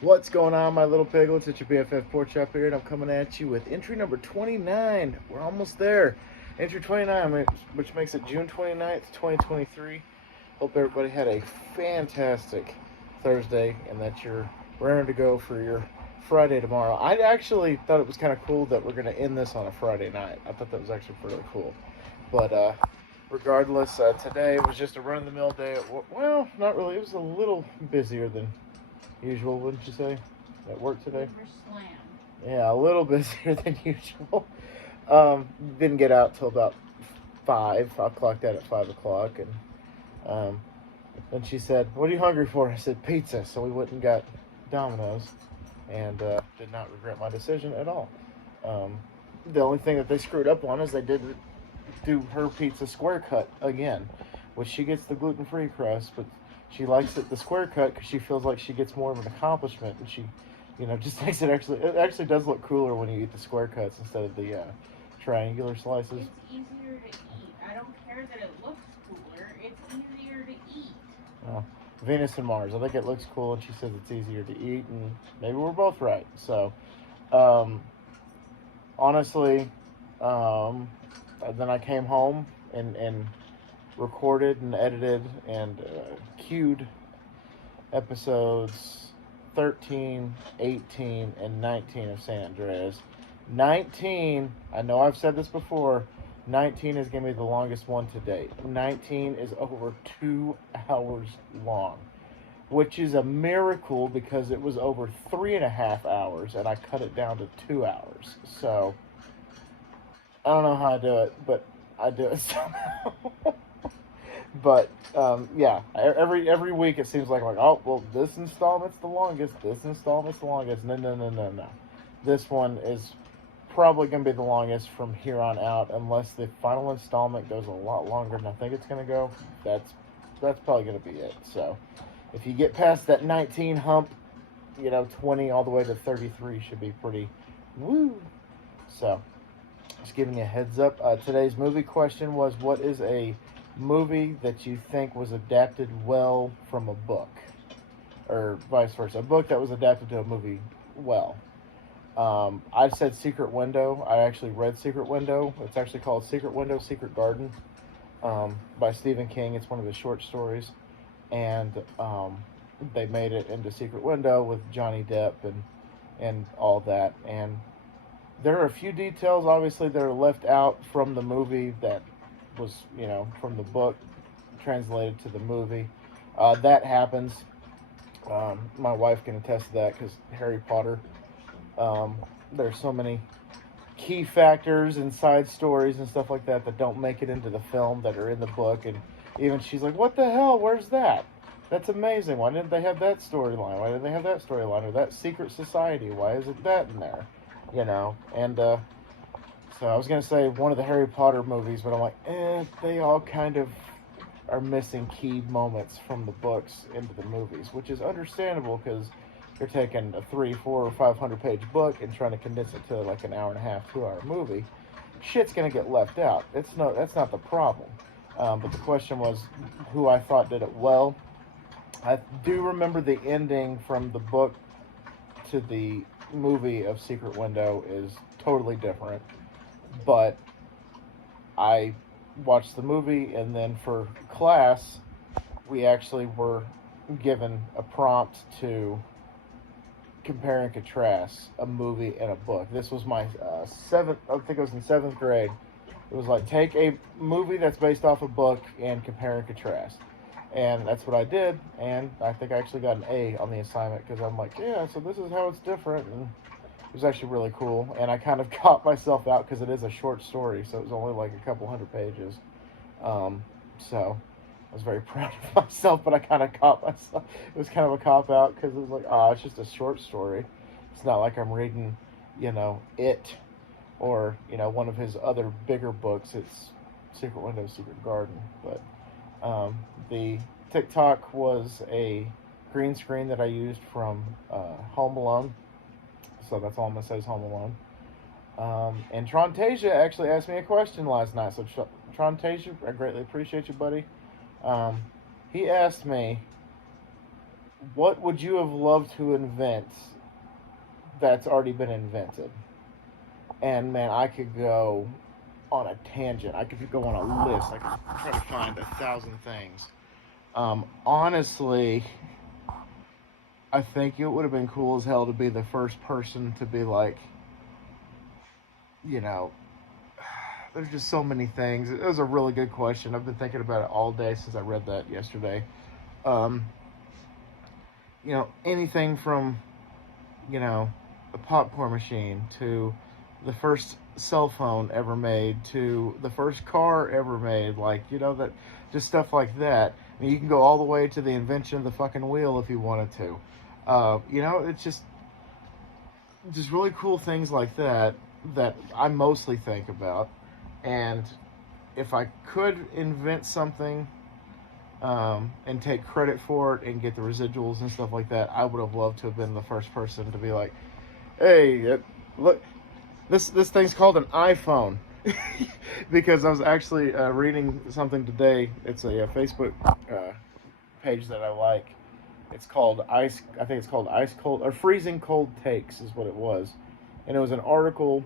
What's going on, my little piglets? It's your BFF Pork Chop here, and I'm coming at you with entry number 29. We're almost there. Entry 29, which makes it June 29th, 2023. Hope everybody had a fantastic Thursday and that you're raring to go for your Friday tomorrow. I actually thought it was kind of cool that we're going to end this on a Friday night. I thought that was actually pretty cool. But regardless, today was just a run-of-the-mill day. Well, not really. It was a little busier than usual, wouldn't you say, at work today? Yeah, a little busier than usual. Didn't get out till about 5. I clocked out at 5 o'clock, and then she said, "What are you hungry for?" I said, "Pizza." So we went and got Domino's, and did not regret my decision at all. Um, the only thing that they screwed up on is they didn't do her pizza square cut again, which she gets the gluten-free crust, but she likes it the square cut because she feels like she gets more of an accomplishment, and she, just makes it actually does look cooler when you eat the square cuts instead of the triangular slices. It's easier to eat. I don't care that it looks cooler. It's easier to eat. Well, Venus and Mars. I think it looks cool, and she says it's easier to eat, and maybe we're both right. So, um, honestly, then I came home and recorded and edited and queued episodes 13, 18, and 19 of San Andreas. 19, I know I've said this before, 19 is going to be the longest one to date. 19 is over 2 hours long, which is a miracle because it was over 3.5 hours and I cut it down to 2 hours. So, I don't know how I do it, but I do it somehow. But yeah, every week it seems like oh well, this installment's the longest. This installment's the longest. No, no, no, no, no. This one is probably going to be the longest from here on out, unless the final installment goes a lot longer than I think it's going to go. That's probably going to be it. So if you get past that 19 hump, 20 all the way to 33 should be pretty woo. So just giving you a heads up. Today's movie question was, what is a movie that you think was adapted well from a book? Or vice versa. A book that was adapted to a movie well. I said Secret Window. I actually read Secret Window. It's actually called Secret Window, Secret Garden, by Stephen King. It's one of his short stories. And they made it into Secret Window with Johnny Depp and all that. And there are a few details, obviously, that are left out from the movie that was, from the book translated to the movie. That happens. My wife can attest to that because Harry Potter. There's so many key factors and side stories and stuff like that that don't make it into the film that are in the book. And even she's like, "What the hell? Where's that? That's amazing. Why didn't they have that storyline? Why didn't they have that storyline? Or that secret society? Why isn't that in there?" And so I was going to say one of the Harry Potter movies, but I'm like, they all kind of are missing key moments from the books into the movies, which is understandable because you're taking a 3, 4, or 500 page book and trying to condense it to like an hour and a half, 2 hour movie. Shit's going to get left out. That's not the problem. But the question was who I thought did it well. I do remember the ending from the book to the movie of Secret Window is totally different. But I watched the movie, and then for class, we actually were given a prompt to compare and contrast a movie and a book. This was my seventh, I think it was in 7th grade. It was like, take a movie that's based off a book and compare and contrast. And that's what I did, and I think I actually got an A on the assignment because I'm like, yeah, so this is how it's different, and it was actually really cool. And I kind of caught myself out because it is a short story, so it was only like a couple hundred pages. So I was very proud of myself, but I kind of caught myself. It was kind of a cop out because it was like, it's just a short story. It's not like I'm reading, It, or one of his other bigger books. It's Secret Window, Secret Garden. But the TikTok was a green screen that I used from Home Alone. So that's all I'm going to say is Home Alone. And Trontasia actually asked me a question last night. So Trontasia, I greatly appreciate you, buddy. He asked me, what would you have loved to invent that's already been invented? And man, I could go on a tangent. I could go on a list. I could try to find 1,000 things. Honestly, I think it would have been cool as hell to be the first person to be like, you know, there's just so many things. It was a really good question. I've been thinking about it all day since I read that yesterday. Um, anything from, the popcorn machine to the first cell phone ever made to the first car ever made, like, that just stuff like that. And you can go all the way to the invention of the fucking wheel if you wanted to. It's just really cool things like that that I mostly think about. And if I could invent something and take credit for it and get the residuals and stuff like that, I would have loved to have been the first person to be like, "Hey, look, this thing's called an iPhone," because I was actually reading something today. It's a Facebook page that I like. It's called Ice. I think it's called Ice Cold or Freezing Cold Takes is what it was, and it was an article,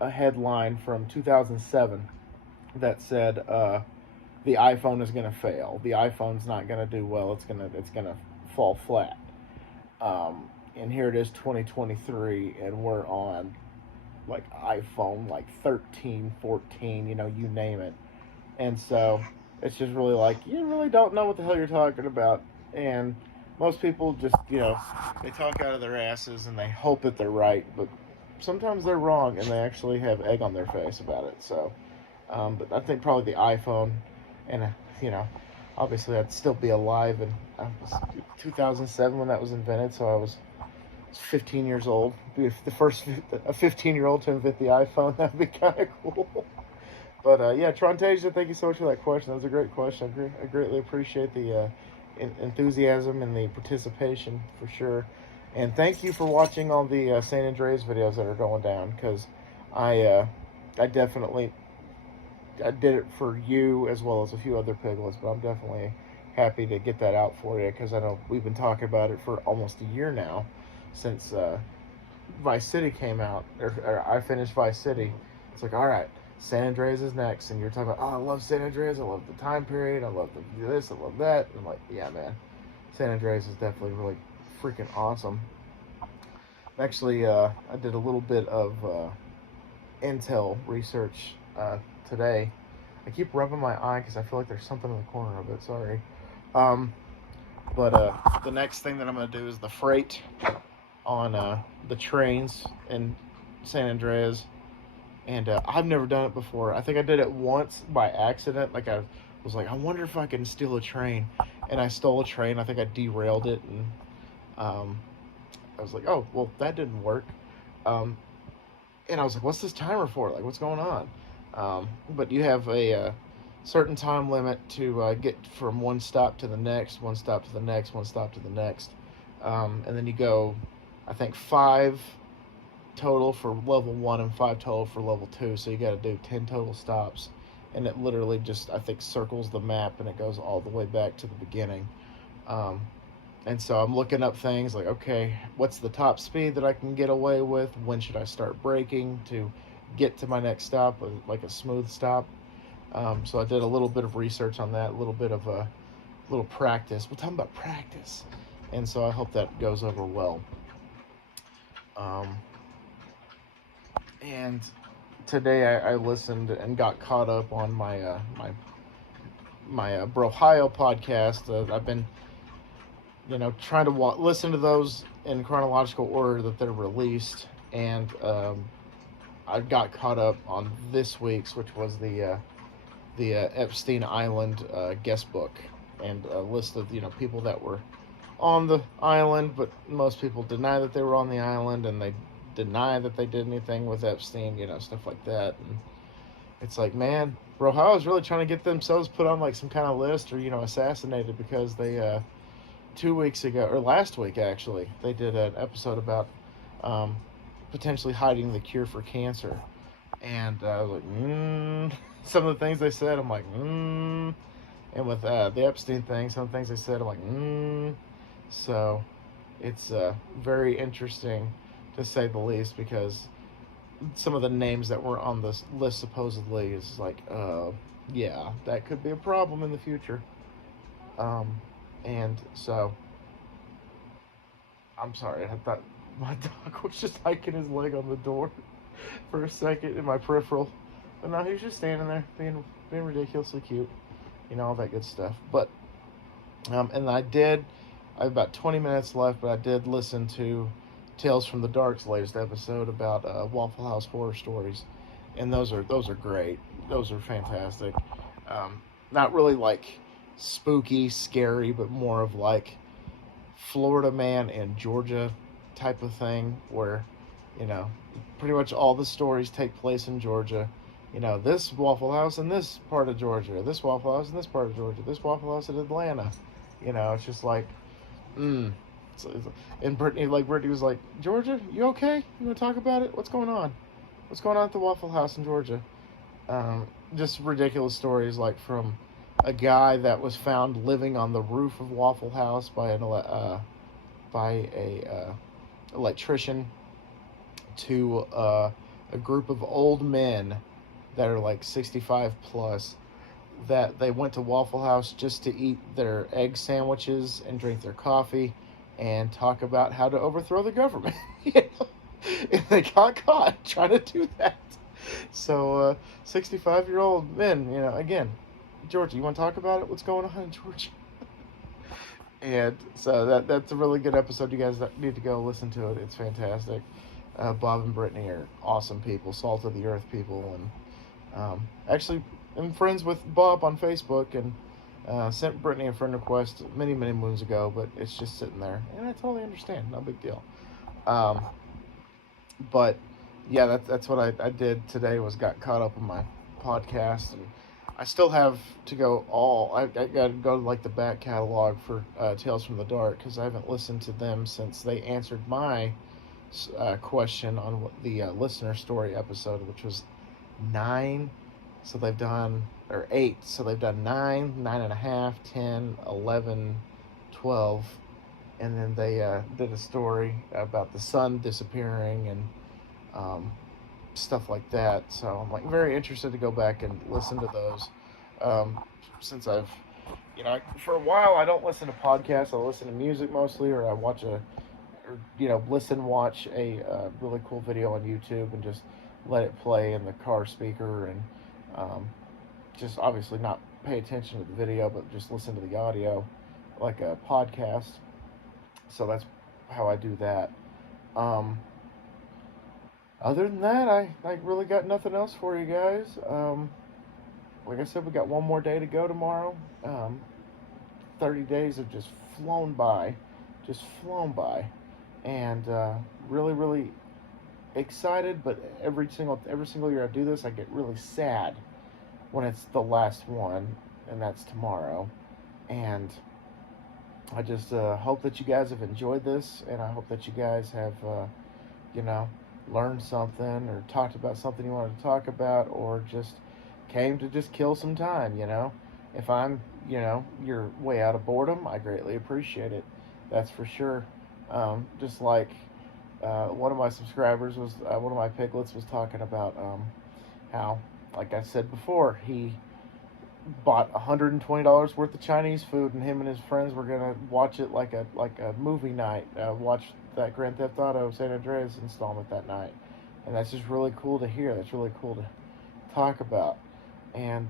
a headline from 2007 that said the iPhone is going to fail. The iPhone's not going to do well. It's gonna fall flat. And here it is, 2023, and we're on like iPhone like 13, 14, you name it. And so it's just really like you really don't know what the hell you're talking about. And most people just, they talk out of their asses and they hope that they're right, but sometimes they're wrong and they actually have egg on their face about it. So, but I think probably the iPhone, and obviously I'd still be alive in 2007 when that was invented, so I was 15 years old. Be the first a 15-year-old to invent the iPhone. That'd be kind of cool. But yeah, Trontasia, thank you so much for that question. That was a great question. I greatly appreciate the enthusiasm and the participation for sure. And thank you for watching all the San Andreas videos that are going down, because I definitely I did it for you as well as a few other piglets, but I'm definitely happy to get that out for you because I know we've been talking about it for almost a year now since Vice City came out, or I finished Vice City. It's like, all right, San Andreas is next, and you're talking about, oh, I love San Andreas, I love the time period, I love this, I love that. And I'm like, yeah, man, San Andreas is definitely really freaking awesome. Actually, I did a little bit of intel research today. I keep rubbing my eye because I feel like there's something in the corner of it. Sorry. Um, but the next thing that I'm going to do is the freight on the trains in San Andreas. And I've never done it before. I think I did it once by accident. Like I was like, I wonder if I can steal a train. And I stole a train. I think I derailed it. And I was like, oh, well, that didn't work. And I was like, what's this timer for? Like, what's going on? But you have a certain time limit to get from one stop to the next, one stop to the next, one stop to the next. And then you go, I think, 5 total for level 1 and 5 total for level 2. So you got to do 10 total stops. And it literally just, I think, circles the map and it goes all the way back to the beginning. And so I'm looking up things like, okay, what's the top speed that I can get away with? When should I start braking to get to my next stop, like a smooth stop? So I did a little bit of research on that, a little bit of a little practice. We're talking about practice. And so I hope that goes over well. And today I listened and got caught up on my Brohio podcast. I've been trying to listen to those in chronological order that they're released, and I got caught up on this week's, which was the Epstein Island guest book, and a list of people that were on the island, but most people deny that they were on the island, and they deny that they did anything with Epstein, stuff like that. And it's like, man, Brohio is really trying to get themselves put on like some kind of list or assassinated, because they 2 weeks ago, or last week actually, they did an episode about potentially hiding the cure for cancer. And I was like, some of the things they said, I'm like, And with the Epstein thing, some things they said, I'm like, So it's very interesting, to say the least, because some of the names that were on this list supposedly is like, yeah, that could be a problem in the future. Um, and so, I'm sorry, I thought my dog was just hiking his leg on the door for a second in my peripheral. But no, he was just standing there being ridiculously cute, all that good stuff. But and I have about 20 minutes left, but I did listen to Tales from the Dark's latest episode about Waffle House horror stories, and those are great. Those are fantastic. Not really like spooky, scary, but more of like Florida man in Georgia type of thing, where you know pretty much all the stories take place in Georgia. This Waffle House in this part of Georgia, this Waffle House in this part of Georgia, this Waffle House in Atlanta. It's just like, mm. And Brittany was like, Georgia, you okay? You want to talk about it? What's going on? What's going on at the Waffle House in Georgia? Just ridiculous stories, like from a guy that was found living on the roof of Waffle House by a electrician, to a group of old men that are like 65 plus, that they went to Waffle House just to eat their egg sandwiches and drink their coffee and talk about how to overthrow the government. And they got caught trying to do that. So 65-year-old men, again, Georgia, you want to talk about it? What's going on in Georgia? And so that's a really good episode. You guys need to go listen to it. It's fantastic. Bob and Brittany are awesome people, salt of the earth people, and actually, I'm friends with Bob on Facebook, and sent Brittany a friend request many, many moons ago, but it's just sitting there, and I totally understand. No big deal. But yeah, that's what I did today, was got caught up on my podcast, and I still have to go I got to go to like the back catalog for Tales from the Dark, because I haven't listened to them since they answered my question on the listener story episode, which was 9. So they've done, or 8. So they've done 9, 9.5, 10, 11, 12, and then they did a story about the sun disappearing and stuff like that. So I'm like very interested to go back and listen to those. Since I've, for a while I don't listen to podcasts. I listen to music mostly, or I watch watch a really cool video on YouTube and just let it play in the car speaker, and just obviously not pay attention to the video, but just listen to the audio like a podcast. So that's how I do that. Other than that, I really got nothing else for you guys. Like I said, we got one more day to go tomorrow. 30 days have just flown by, and really, really excited. But every single year I do this, I get really sad when it's the last one, and that's tomorrow. And I just hope that you guys have enjoyed this, and I hope that you guys have, learned something, or talked about something you wanted to talk about, or just came to just kill some time. If I'm, you're way out of boredom, I greatly appreciate it. That's for sure. Just like one of my subscribers one of my piglets was talking about how, like I said before, he bought $120 worth of Chinese food, and him and his friends were gonna watch it like a movie night. Watch that Grand Theft Auto San Andreas installment that night, and that's just really cool to hear. That's really cool to talk about. And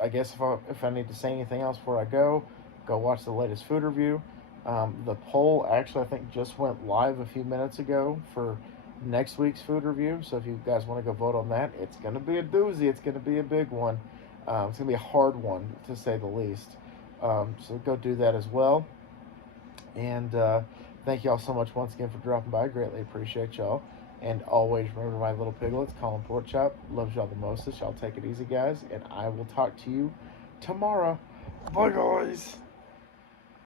I guess if I need to say anything else before I go watch the latest food review. The poll actually, I think, just went live a few minutes ago for next week's food review. So if you guys want to go vote on that, it's going to be a doozy. It's going to be a big one. It's going to be a hard one, to say the least. So go do that as well. And thank you all so much once again for dropping by. I greatly appreciate y'all. And always remember, my little piglets, Colin Porkchop loves y'all the mostest. Y'all take it easy, guys. And I will talk to you tomorrow. Bye, guys.